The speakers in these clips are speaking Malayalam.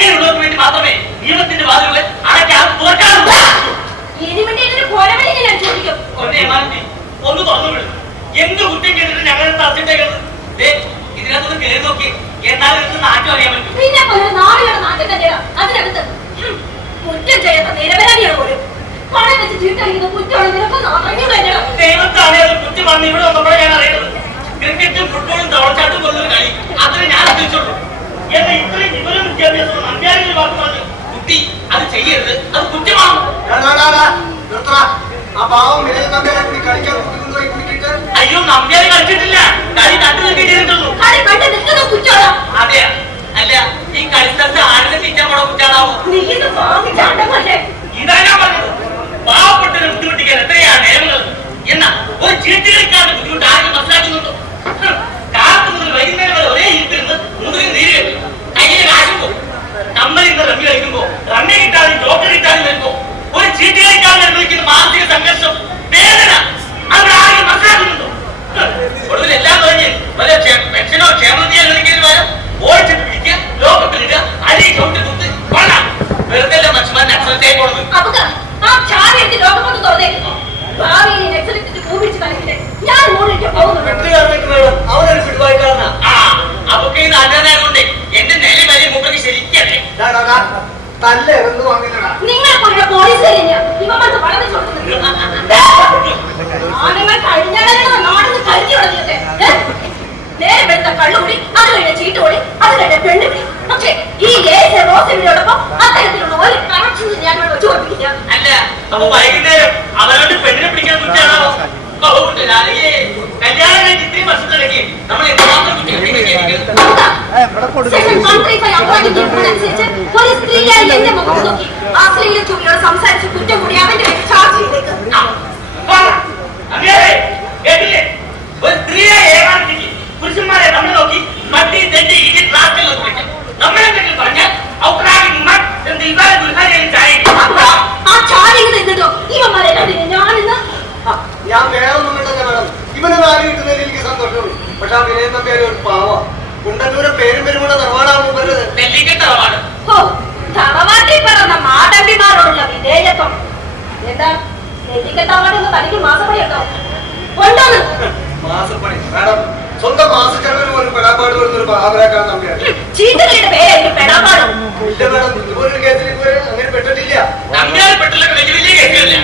അങ്ങനെയുള്ളവർക്ക് വേണ്ടി മാത്രമേ നിയമത്തിന്റെ വാതിലുകൾ അടയ്ക്കാൻ തുറക്കാറുള്ളൂ. ഒന്ന് തുറന്നു വിടും. എന്ത് കുറ്റം ചെയ്തിട്ട് ഞങ്ങൾ തറച്ചിട്ടേക്കുന്നത് ദേ, ഇതിനകത്തൊന്ന് കയറി നോക്കി എന്നാലും ഇത് നാറ്റം അറിയാൻ പറ്റും. പിന്നെ പോലെ നാളുകളുടെ നാട്ടിൽ തന്നെയാ അതിനകത്ത് ഹും, കുറ്റം ചെയ്യാത്ത നിരപരാധിയാണ് പോലും. പണം വെച്ച് ചീട്ടടിക്കുന്ന കുറ്റമുള്ള നിനക്കൊന്ന് അറിഞ്ഞു തന്നെയാണ് ദൈവത്താണ് അത് കുറ്റമാണെന്ന് ഇവിടെ വന്നപ്പോഴാണ് ഞാൻ അറിയുന്നത് ക്രിക്കറ്റും ഫുട്ബോളും തവളച്ചാട്ടും പോലൊരു കളി. അതിന് ഞാൻ ഉദ്ദേശിച്ചുള്ളൂ എന്നാൽ ഇത്രയും വിവരം വിദ്യാഭ്യാസം അന്ത്യാരികൾ മാത്രമാണ് കുട്ടി അത് ചെയ്യരുത് അത് കുറ്റമാണ്. കൂടി അയ്യോ നമ്പ്യാരി കളിച്ചിട്ടില്ല. കളി കണ്ടു കുറ്റമാണ് അതെയാ. അല്ല ഈ കളിസ്ഥലത്ത് ആരുടെ തീറ്റാൻ പോണ കുറ്റാണാവോ നീ ഇത് ഞാൻ പറഞ്ഞത്. പാവപ്പെട്ടവരെ ബുദ്ധിമുട്ടിക്കാൻ എത്രയാണ് നിയമങ്ങൾ എന്നാ ഒരു ചീട്ടുകളിക്കാരുടെ ബുദ്ധിമുട്ട് ആരും മനസ്സിലാക്കുന്നുണ്ടോ? കാലത്ത് മുതൽ വൈകുന്നേരം വരെ ഒരേ ഇരിപ്പിരുന്ന് നീര് കെട്ടും കയ്യിലെ കാശും പോകും. നമ്മൾ ഇന്ന് റമ്മി കളിക്കുമ്പോ റമ്മി കിട്ടാതെ ജോക്കർ കിട്ടാതെ വരുമ്പോ ഒരു ചീട്ടുകളിക്കാരൻ അനുഭവിക്കുന്ന മാനസിക സംഘർഷം വേദന അവിടെ ആരും മനസ്സിലാക്കുന്നുണ്ടോ? ഒടുവിൽ എല്ലാം കഴിഞ്ഞ് വല്ല പെൻഷനോ ക്ഷേമനിധിയോ കളിക്കുന്നതിന് പകരം ഓടിച്ചിട്ട് പിടിക്കുക ലോകത്തിലിടുക അരി ചവിട്ടി കുത്ത് കൊള്ളാം. വെറുതെ അല്ല മനുഷ്യന്മാർ നക്സലത്തെ പോണത് ആ ചാവി എടുത്ത് ലോകം കൊണ്ട് തുറന്നേക്കുന്നു ഭാവിയിൽ നെക്സലിറ്റിന്റെ ഭൂമിച്ച് കളിക്കില്ലേ ഞാൻ മോളിലേക്ക് പോകുന്നുണ്ട്. അവനൊരു പിടിവായിക്കാരനാ ആ അതൊക്കെ ഇത് അല്ലാതായതുകൊണ്ട് എന്റെ നില വരെ മൂപ്പർക്ക് ശരിക്കല്ലേ? തല്ല ഇറന്നു വാങ്ങില്ലടാ നിങ്ങളെ പോലുള്ള ഞാൻ? ഇവന്മാർക്ക് കൊടുക്കുന്നത് ആണുങ്ങൾ കഴിഞ്ഞാലും നാടെന്ന് കരുതി കളഞ്ഞിട്ട് നേരെ വെളുത്ത കള്ളുകൂടി അത് കഴിഞ്ഞ ചീട്ടുകൂടി അത് കഴിഞ്ഞ പെണ്ണുപിടി പക്ഷേ ഈ ഏത് റോസിനോടൊപ്പം അത്തരത്തിലുള്ള ഒരു കണക്ഷൻ ഞാൻ ഇവിടെ വെച്ച് കൊടുപ്പിക്കില്ല അല്ല അപ്പൊ വൈകുന്നേരം അവരോട് പെണ്ണിനെ പിടിക്കാൻ സംസാരിച്ച് കുറ്റം കൂടി അവന്റെ? ഒരു സ്ത്രീയെ ഏകാന്തിക്ക് പുരുഷന്മാരെ നമ്മൾ നോക്കി മറ്റേ തെറ്റി ഇടി ട്രാക്കിൽ നോക്കി വെക്കാം നമ്മളെന്തെങ്കിലും പറഞ്ഞാൽ ഔത്രാഗി നിന്നാൽ എന്ത് ഇവാരെ ദുൽഹാരിയും ചായ അപ്പൊ ആ ചാടി നിന്നിട്ടോ ഇവന്മാരെ കണ്ടില്ല ഞാനിന്ന് ആ, ഞാൻ വേറെ ഒന്നും ഇട്ടല്ല മേഡം ഇവനെ നാല് കിട്ടുന്നതിൽ എനിക്ക് സന്തോഷമുള്ളൂ പക്ഷെ ആ വിനയൻ നമ്പ്യാരെ ഒരു പാവ. കുണ്ടന്നൂരെ പേരും പെരുമുള്ള തറവാടാണെന്ന് പറഞ്ഞത് ഓ തറവാട്ടിൽ പിറന്ന മാടമ്പിമാരോടുള്ള വിധേയത്വം. എന്താ? നെല്ലിക്കത്താവാട്ടൊന്ന് തനിക്ക് മാസപ്പടിയുണ്ടോ കൊണ്ടോന്ന് മാസപ്പണി. മേഡം സ്വന്തം മാസച്ചെലവിന് പോലും പെടാപ്പാട് വരുന്നൊരു പാവരാക്കാൻ നമ്പ്യാര് ചീട്ടുകളുടെ പേരായിരിക്കും പെടാപ്പാട്. ഇല്ല മേഡം ഇതുപോലൊരു കേസിൽ ഇതുവരെ അങ്ങനെ പെട്ടിട്ടില്ല നമ്പ്യാർ പെട്ടുള്ള വലിയ വലിയ കേസുകളില്ല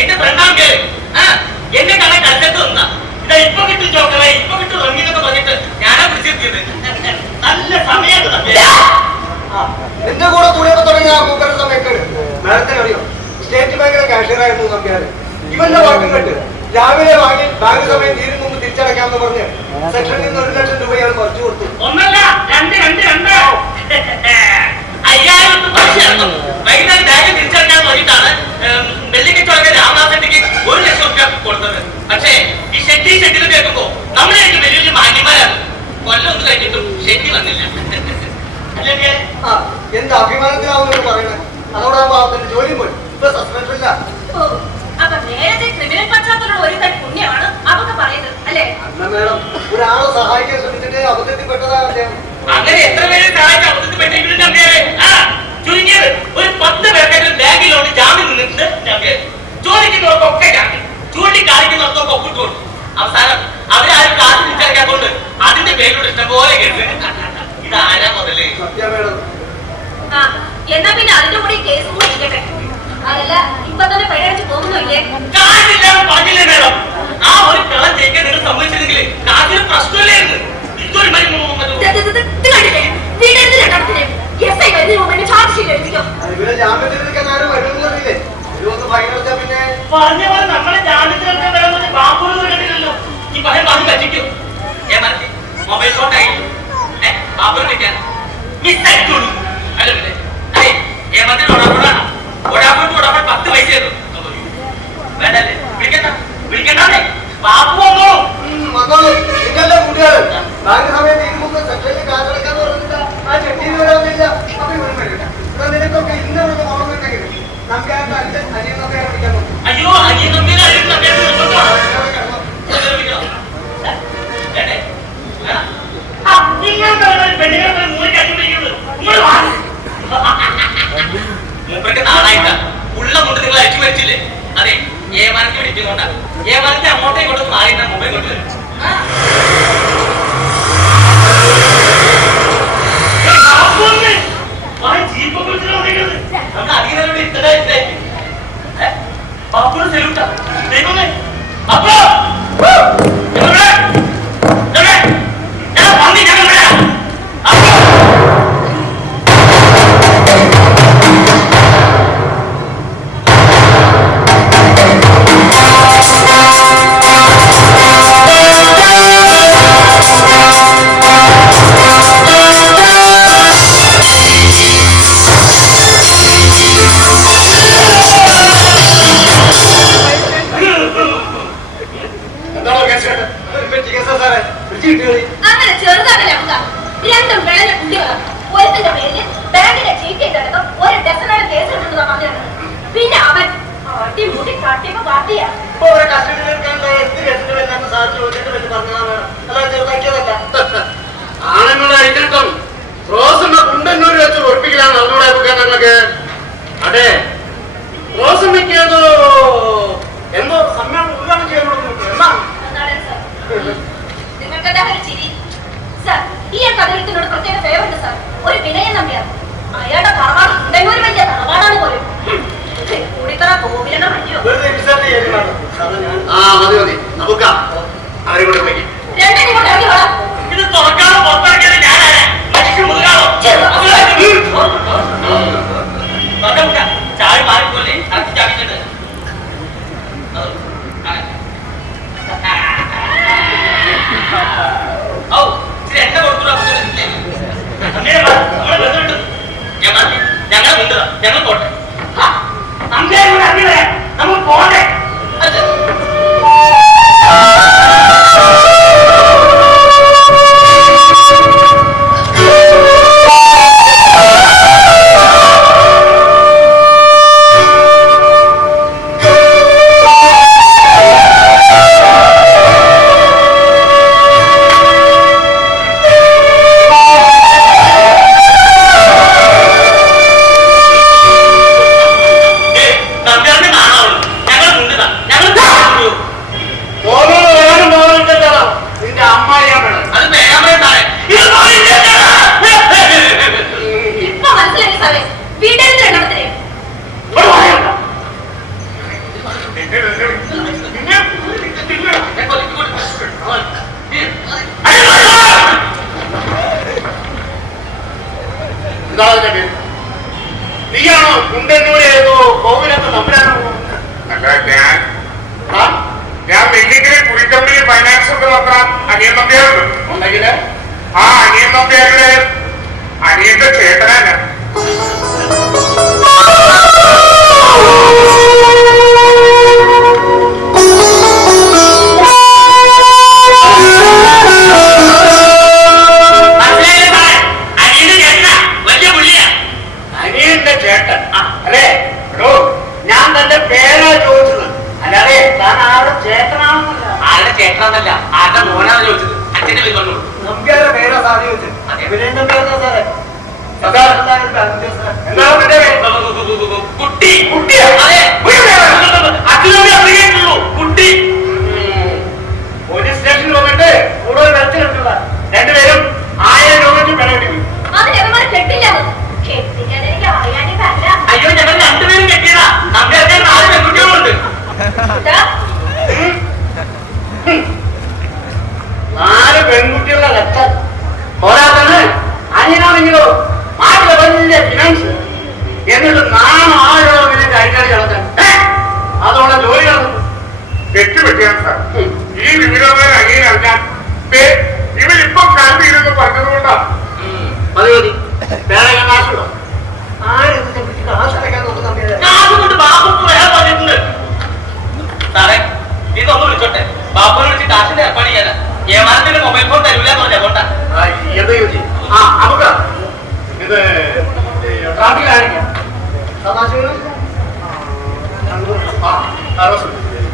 എന്റെ ഫ്രണ്ടാം പേര് ആ എന്നെ കാണാൻ കണ്ടത്ത് വന്ന ഇതാ ഇപ്പൊ കിട്ടും ചോക്കറ ഇപ്പൊ കിട്ടും റങ്ങീന്നൊക്കെ പറഞ്ഞിട്ട് ഞാനാ പിടിച്ചെത്തിയത് നല്ല സമയത്ത് നമ്പ്യാർ ആ, എന്റെ കൂടെ കൂടിയൊക്കെ തുടങ്ങിയ ആ മൂപ്പരുടെ സമയത്ത് മാഡത്തിന് അറിയോ സ്റ്റേറ്റ് ബാങ്കിലെ കാഷ്യർ ആയിരുന്നു നമ്പ്യാര് ഇവന്റെ വാക്കും കേട്ട് രാവിലെ വാങ്ങി ബാങ്ക് സമയം തീരും മുമ്പ് തിരിച്ചടയ്ക്കാമെന്ന് പറഞ്ഞ് സെക്ഷനിൽ നിന്ന് ഒരു ലക്ഷം രൂപ ഇയാൾ കുറച്ചു കൊടുത്തു ഒന്നല്ല രണ്ട് രണ്ട് രണ്ട് അയ്യായിരം പൈസ ഇറങ്ങും വൈകുന്നേരം ബാങ്ക് തിരിച്ചടക്കാൻ വേണ്ടിയിട്ടാണ് നെല്ലിക്കച്ചോളൊക്കെ രാമനാഥന്റെ ഒരു ലക്ഷം റുപ്യ കൊടുത്തത് പക്ഷേ ഈ ഷെട്ടി ഷെട്ടിൽ കേൾക്കുമ്പോ നമ്മളെയൊക്കെ വലിയ വലിയ മാന്യന്മാരാണ് കൊല്ലം ഒന്ന് കഴിഞ്ഞിട്ടും ഷെട്ടി വന്നില്ല അല്ലേ ആ എന്ത് അഭിമാനത്തിനാവുന്നത് പറയുന്നത് അതോടാകുമ്പോ അവന്റെ ജോലിയും പോയി ഇപ്പൊ സസ്പെൻഷനില്ല ഓ, അപ്പൊ നേരത്തെ ക്രിമിനൽ പശ്ചാത്തലമുള്ള ഒരു തരം പുണ്യമാണ് അവർക്ക് പറയുന്നത് അല്ലേ അല്ല മേഡം ഒരാളെ സഹായിക്കാൻ ശ്രമിച്ചിട്ട് അബദ്ധത്തിൽ പെട്ടതാ അദ്ദേഹം അങ്ങനെ എത്ര പേര് സഹായിച്ച അബദ്ധത്തിൽ പെട്ടെങ്കിലും നമ്പ്യാരെ ആ ചുരുങ്ങിയത് ഒരു പത്ത് പേർക്കെങ്കിലും ബാങ്കിലോട്ട് ജാമ്യം നിന്നിട്ട് നമ്പ്യാരെ ചോദിക്കുന്നവർക്കൊക്കെ ജാമ്യം ചൂണ്ടിക്കാണിക്കുന്നവർക്കൊക്കെ ഒപ്പിട്ട് കൊടുത്തു. അവസാനം അവരാരും കാശ് തിരിച്ചറിയാത്തോണ്ട് അതിന്റെ പേരിലൂടെ ഇഷ്ടംപോലെ കേട്ട്. ഇതാരാ മുതൽ? എന്നാ പിന്നെ അതിന്റെ കൂടെ ഈ കേസും കൂടി ഇരിക്കട്ടെ. അതല്ല ഇപ്പൊ തന്നെ പിഴയടിച്ച് പോകുന്നില്ലേ പറഞ്ഞില്ലേ മേഡം? ആ ഒരു കളം ജയിക്കാൻ നിങ്ങൾ സംഭവിച്ചിരുന്നെങ്കിൽ കാശിന് പ്രശ്നമില്ലേ ഇതൊരു മരുന്ന് എന്നെ ചാർജ് ഷീറ്റ് ഇവരെ പറഞ്ഞ പോലെ നമ്മളെ ജാമ്യത്തിലൊക്കെ വരുന്നത് ബാബൂർ കണ്ടില്ലല്ലോ ഈ പറയാൻ പറഞ്ഞു പറ്റിക്കും? മൊബൈൽ ഫോൺ ആയി ബാബൂർ ബാപ്പുറം വിളിക്കാൻ. മിസ്സായിട്ടുള്ളൂ അല്ല പിന്നെ അതെ ഏ മന്ത്രി ഒടാപ്പോഴാണ് ഒടാപ്പോട്ട് ഒടാപ്പോൾ പത്ത് പൈസ തരും. വേണ്ടല്ലേ? വിളിക്കണ്ട. വിളിക്കണ്ടേ ബാപ്പു വന്നോ? വന്നോളൂ നിങ്ങളുടെ കൂട്ടുകാരൻ. ബാങ്ക് സമയത്ത് ഇതിന് മുമ്പ് സെക്ഷനിൽ കാശടക്കാന്ന് പറഞ്ഞില്ല ആ ചെട്ടിയിൽ വരാനില്ല അപ്പൊ ഇവിടെ വരില്ല നിനക്കൊക്കെ ഇന്ന അയ്യോ അനിയൻ അടിപിടിക്കുന്നത്. ഇങ്ങോട്ട് വാ. മൂപ്പർക്ക് നാളായിട്ടാ. ഉള്ള കൊണ്ട് നിങ്ങൾ അഴിച്ചു വരച്ചില്ലേ അതെ ഏമാനത്തെ വിളിക്കുന്നുണ്ടാ ഏമാനത്തെ അങ്ങോട്ടേ കൊണ്ട് മാറിയിട്ടാ മുമ്പേ കൊണ്ട് नहीं देगी बाबू ने देखो नहीं अब അല്ല ചെറുതാക്കിയതല്ല ആണുങ്ങളെ അഴിഞ്ഞിട്ടും റോസമ്മ കുണ്ടന്നൂര് വെച്ച് ഉറപ്പിക്കലാണ് നമുക്ക് അതെ റോസമ്മയ്ക്ക് ഏതോ എന്തോ സമ്മേളനം ഉദ്ഘാടനം ഒരു പ്രത്യേക ഫേവറുണ്ട് സാർ അയാളുടെ തറവാട് വലിയ തറവാടാണ് പോലും. കൂടിത്തറ കോവിലെന്ന പറ്റിയോ ആ മതി മതി. നമുക്ക് അവരെ കൂടെ വിളിക്കും രണ്ടും ഇങ്ങോട്ട് ഇറങ്ങി വാ ഇത് തുറക്കാതെ അനിയൻ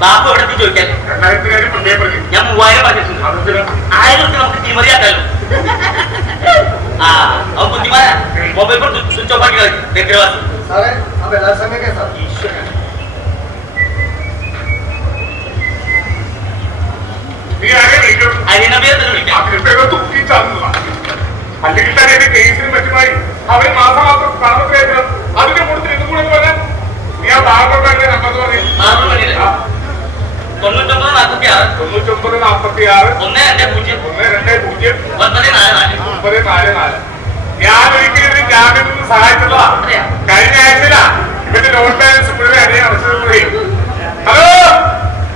ബാപ്പു എവിടെ ചോദിക്കാൻ? ഞാൻ മൂവായിരം പറഞ്ഞിട്ടുണ്ട്. ആയിരത്തി നമുക്ക് തിമറിയാക്കാലോ ആ അവൻ ബുദ്ധിമാനാ. മൊബൈൽ ഫോൺ സ്വിച്ച് ഓഫ് ആക്കി കളഞ്ഞു ദഗ്രവാസി അല്ലെങ്കിൽ തന്നെ എന്റെ കേസിനും മറ്റുമായി അവർ മാസം മാസം പണമൊക്കെ അതിന്റെ കൂടുതൽ ഇതും കൂടെ പറഞ്ഞാൽ നീ ആ ബാബുടെ നമ്പർ പറഞ്ഞു തൊണ്ണൂറ്റൊമ്പത് നാൽപ്പത്തി ആറ് തൊണ്ണൂറ്റൊമ്പത് നാൽപ്പത്തി ആറ് ഒന്ന് രണ്ട് പൂജ്യം. ഒന്ന് രണ്ട് പൂജ്യം. ഒമ്പത് നാല് നാല്. ഒമ്പത് നാല് നാല്. ഞാൻ ഒരിക്കലും ജാമ്യം കഴിഞ്ഞ ഇവന്റെ ലോൺ ബാലൻസ് മുഴുവൻ അടിയെ അടച്ചത് ഹലോ?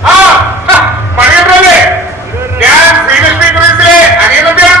ആ മണിയപ്പല്ലേ ഞാൻ ശ്രീലക്ഷ്മി പ്രദേശിലെ അനിയനത്തിയാണ്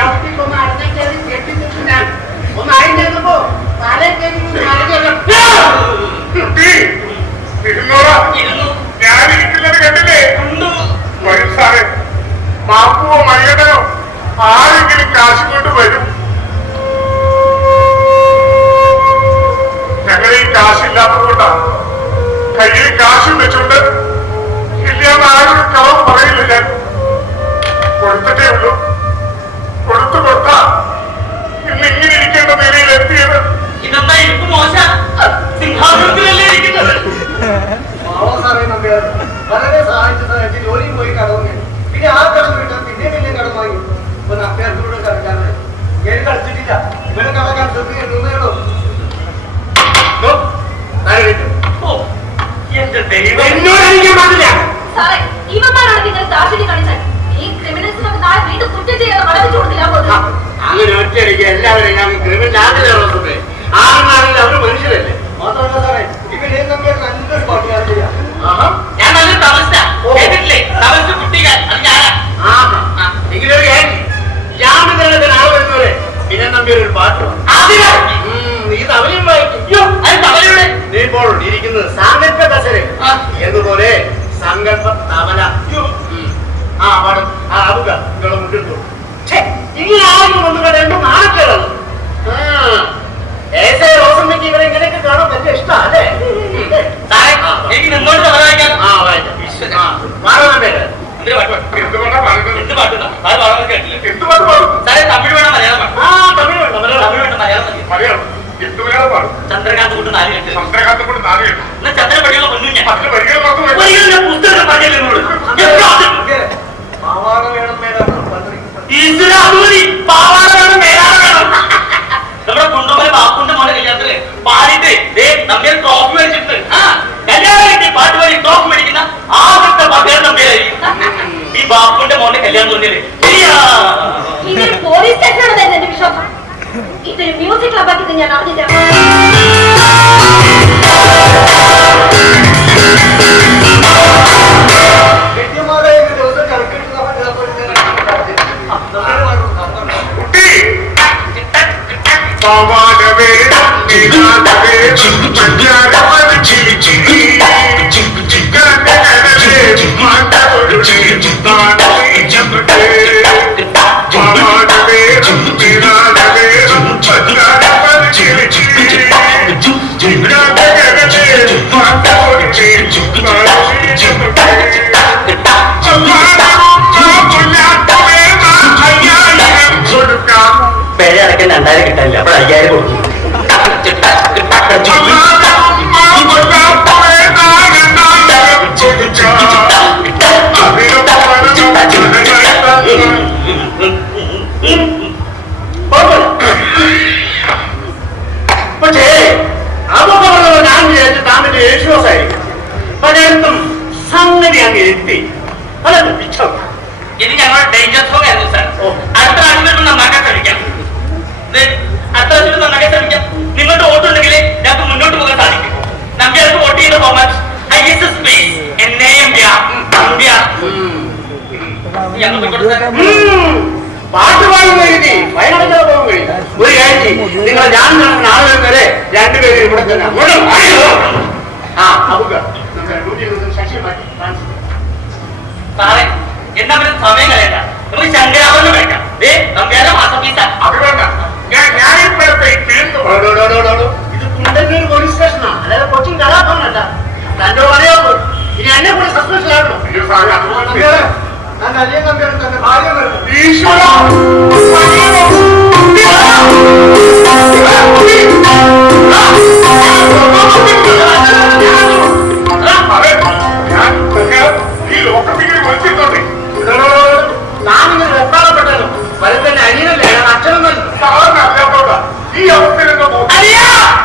ಜಾಸ್ತಿ ಒಮ್ಮೆ ಅರ್ಧ ಕೇಳಿ ಗಟ್ಟಿ ತಿಂತೀನಿ ಒಮ್ಮೆ ಆಯ್ತು മാളോ സാറേ നമ്പ്യാർ വളരെ സഹായിച്ചു സഹായിച്ച് ജോലിയും പോയി കടവും പിന്നെ ആ കടം വീട്ടാൽ പിന്നെ പിന്നെ കടം വാങ്ങി ഇപ്പൊ നമ്പ്യാർക്കൂടെ കളിക്കാറ് കേട്ട് കളിച്ചിട്ടില്ല. ഇവനെ കട കണ്ടത് കേട്ടോ എന്റെ ദൈവം എന്നോട് എനിക്ക് പാടില്ല. സാറേ ഇവന്മാരാണ് നിങ്ങൾ ദാർശനിക കാണിച്ചാൽ ഈ ക്രിമിനൽസിനൊക്കെ നാളെ വീണ്ടും കുറ്റം ചെയ്യാതെ വളർന്നു കൊടുത്തില്ല അങ്ങനെ ഒറ്റയടിക്ക് എല്ലാവരും ക്രിമിനൽ ആണല്ലോ ആണെന്നാണെങ്കിൽ അവർ മനുഷ്യരല്ലേ? മാത്രമല്ല സാറേ ഞാൻ നല്ലൊരു തമസ്സാ കേട്ടിട്ടില്ലേ? തമസ് കുട്ടി. കല്യാണം തോന്നിയത്. ഇതൊരു പോലീസ് സ്റ്റേഷനാണെന്ന് എന്റെ വിശ്വാസം? ഇതൊരു മ്യൂസിക് ക്ലബാക്കിയത് ഞാൻ അറിഞ്ഞില്ല. Baba, the way, the way, the way. Danger zone ആയിരുന്നു സാർ അടുത്ത പ്രാവശ്യം നന്നാക്കാൻ ശ്രമിക്കാം. അടുത്ത പ്രാവശ്യം നന്നാക്കാൻ ശ്രമിക്കാം. നിങ്ങളുടെ വോട്ട് ഉണ്ടെങ്കിൽ ഞങ്ങൾക്ക് മുന്നോട്ട് പോകാൻ സാധിക്കും. നമുക്ക് ഞങ്ങൾക്ക് വോട്ട് ചെയ്ത് how much I S S space എന്നേ പാട്ട് പാടി കഴിഞ്ഞി വയനാട്ടിലെ പോകാൻ കഴിഞ്ഞു ഒരു കാര്യം നിങ്ങൾ ഞാൻ നടക്കുന്ന ആളുകൾ വരെ രണ്ടുപേരും ഇവിടെ തന്നെ. അങ്ങോട്ട് ആ നമുക്ക്. നമ്മുടെ ഡ്യൂട്ടിയിൽ നിന്ന് ശശി മാറ്റി. ട്രാൻസ്ഫർ എന്നാ പിന്നെ സമയം കളയണ്ട. നമുക്ക് ശങ്കരാഭരണം എടുക്കാം ഏ നമുക്ക് ഏറെ മാസം ഫീസാ